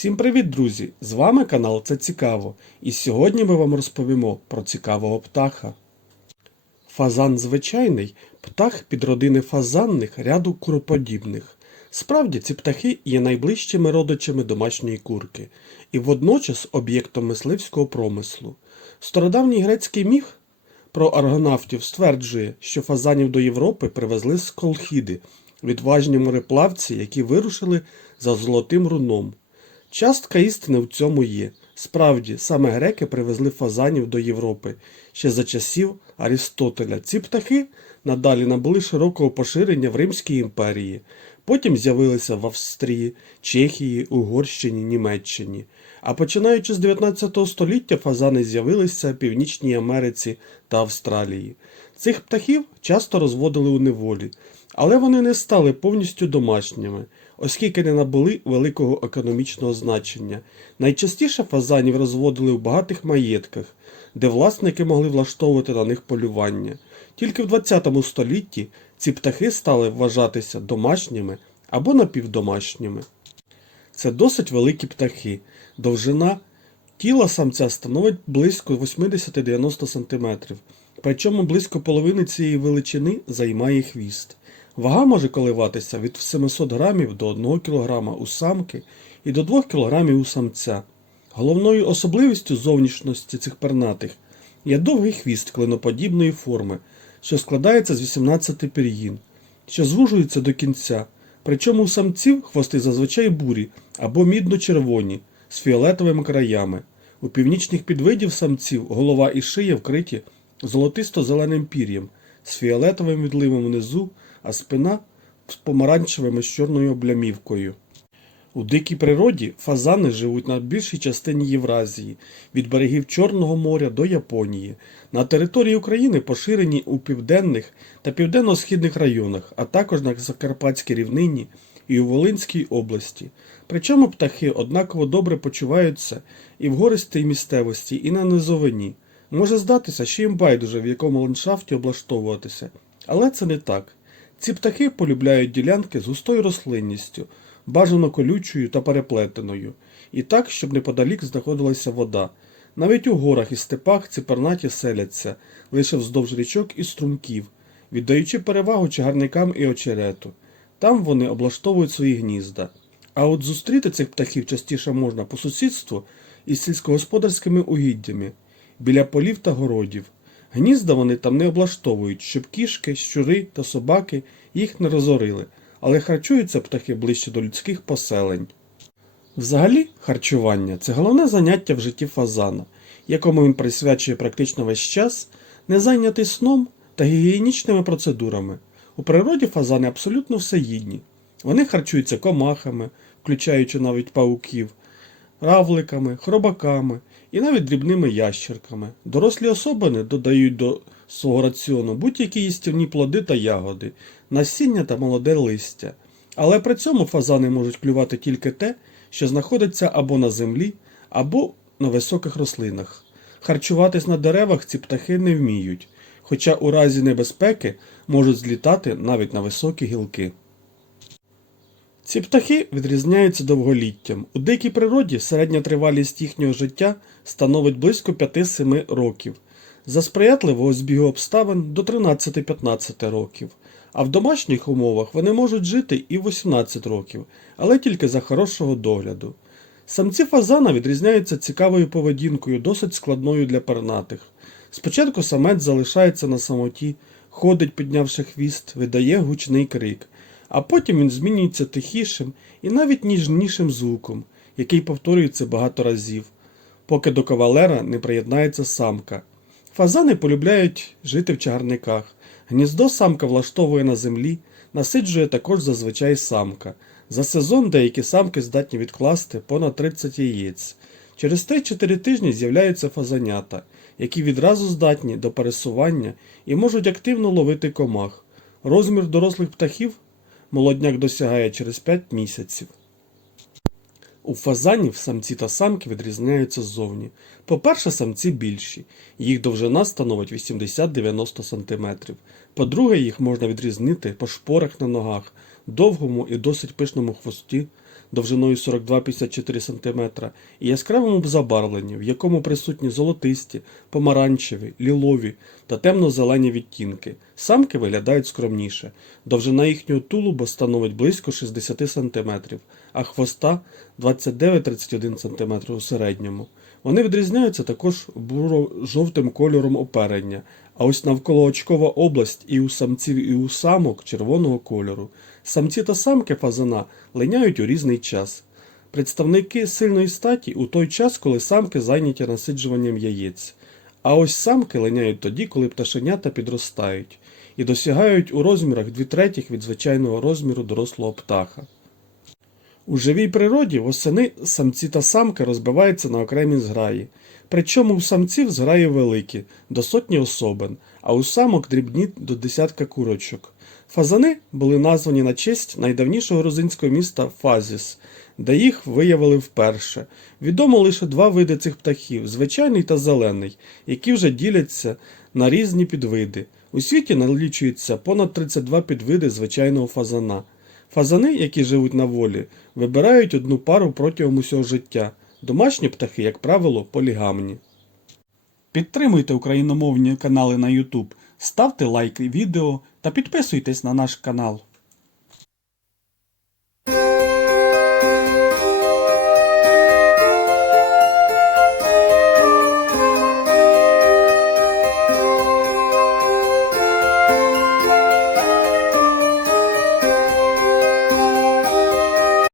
Всім привіт, друзі! З вами канал Це Цікаво, і сьогодні ми вам розповімо про цікавого птаха. Фазан звичайний птах підродини фазанних ряду куроподібних. Справді ці птахи є найближчими родичами домашньої курки і водночас об'єктом мисливського промислу. Стародавній грецький міф про аргонавтів стверджує, що фазанів до Європи привезли з Колхіди, відважні мореплавці, які вирушили за золотим руном. Частка істини в цьому є. Справді, саме греки привезли фазанів до Європи ще за часів Арістотеля. Ці птахи надалі набули широкого поширення в Римській імперії. Потім з'явилися в Австрії, Чехії, Угорщині, Німеччині. А починаючи з 19 століття фазани з'явилися в Північній Америці та Австралії. Цих птахів часто розводили у неволі, але вони не стали повністю домашніми, оскільки не набули великого економічного значення. Найчастіше фазанів розводили в багатих маєтках, де власники могли влаштовувати на них полювання. Тільки в 20 столітті ці птахи стали вважатися домашніми або напівдомашніми. Це досить великі птахи. Довжина тіла самця становить близько 80-90 см. Причому близько половини цієї величини займає хвіст. Вага може коливатися від 700 грамів до 1 кг у самки і до 2 кг у самця. Головною особливістю зовнішності цих пернатих є довгий хвіст клиноподібної форми, що складається з 18 пір'їн, що звужується до кінця. Причому у самців хвости зазвичай бурі або мідно-червоні з фіолетовими краями. У північних підвидів самців голова і шия вкриті золотисто-зеленим пір'ям з фіолетовим відливом внизу, а спина з помаранчевими з чорною облямівкою. У дикій природі фазани живуть на більшій частині Євразії, від берегів Чорного моря до Японії. На території України поширені у південних та південно-східних районах, а також на Закарпатській рівнині і у Волинській області. Причому птахи однаково добре почуваються і в гористій місцевості, і на низовині. Може здатися, що їм байдуже в якому ландшафті облаштовуватися, але це не так. Ці птахи полюбляють ділянки з густою рослинністю, бажано колючою та переплетеною, і так, щоб неподалік знаходилася вода. Навіть у горах і степах ці пернаті селяться лише вздовж річок і струмків, віддаючи перевагу чагарникам і очерету. Там вони облаштовують свої гнізда. А от зустріти цих птахів частіше можна по сусідству із сільськогосподарськими угіддями, біля полів та городів. Гнізда вони там не облаштовують, щоб кішки, щури та собаки їх не розорили, але харчуються птахи ближче до людських поселень. Взагалі, харчування це головне заняття в житті фазана, якому він присвячує практично весь час, не зайнятий сном та гігієнічними процедурами. У природі фазани абсолютно всеїдні. Вони харчуються комахами, включаючи навіть пауків, равликами, хробаками і навіть дрібними ящерками. Дорослі особини додають до свого раціону будь-які їстівні плоди та ягоди, насіння та молоде листя. Але при цьому фазани можуть клювати тільки те, що знаходиться або на землі, або на високих рослинах. Харчуватись на деревах ці птахи не вміють, хоча у разі небезпеки можуть злітати навіть на високі гілки. Ці птахи відрізняються довголіттям. У дикій природі середня тривалість їхнього життя становить близько 5-7 років, за сприятливого збігу обставин до 13-15 років. А в домашніх умовах вони можуть жити і в 18 років, але тільки за хорошого догляду. Самці фазана відрізняються цікавою поведінкою, досить складною для пернатих. Спочатку самець залишається на самоті, ходить, піднявши хвіст, видає гучний крик, а потім він змінюється тихішим і навіть ніжнішим звуком, який повторюється багато разів, поки до кавалера не приєднається самка. Фазани полюбляють жити в чагарниках. Гніздо самка влаштовує на землі, насиджує також зазвичай самка. За сезон деякі самки здатні відкласти понад 30 яєць. Через 3-4 тижні з'являються фазанята, які відразу здатні до пересування і можуть активно ловити комах. Розмір дорослих птахів молодняк досягає через 5 місяців. У фазанів самці та самки відрізняються ззовні. По-перше, самці більші, їх довжина становить 80-90 см. По-друге, їх можна відрізнити по шпорах на ногах, довгому і досить пишному хвості довжиною 42-54 см і яскравому забарвленні, в якому присутні золотисті, помаранчеві, лілові та темно-зелені відтінки. Самки виглядають скромніше. Довжина їхнього тулуба становить близько 60 см, а хвоста 29-31 см у середньому. Вони відрізняються також буро-жовтим кольором оперення, а ось навколоочкова область і у самців, і у самок червоного кольору. Самці та самки фазана линяють у різний час. Представники сильної статі у той час, коли самки зайняті насиджуванням яєць. А ось самки линяють тоді, коли пташенята підростають і досягають у розмірах 2 третіх від звичайного розміру дорослого птаха. У живій природі восени самці та самки розбиваються на окремі зграї. Причому у самців зграї великі, до сотні особин, а у самок дрібні до десятка курочок. Фазани були названі на честь найдавнішого грузинського міста Фазіс, де їх виявили вперше. Відомо лише два види цих птахів звичайний та зелений, які вже діляться на різні підвиди. У світі налічується понад 32 підвиди звичайного фазана. Фазани, які живуть на волі, вибирають одну пару протягом усього життя. Домашні птахи, як правило, полігамні. Підтримуйте україномовні канали на YouTube, ставте лайки відео та підписуйтесь на наш канал.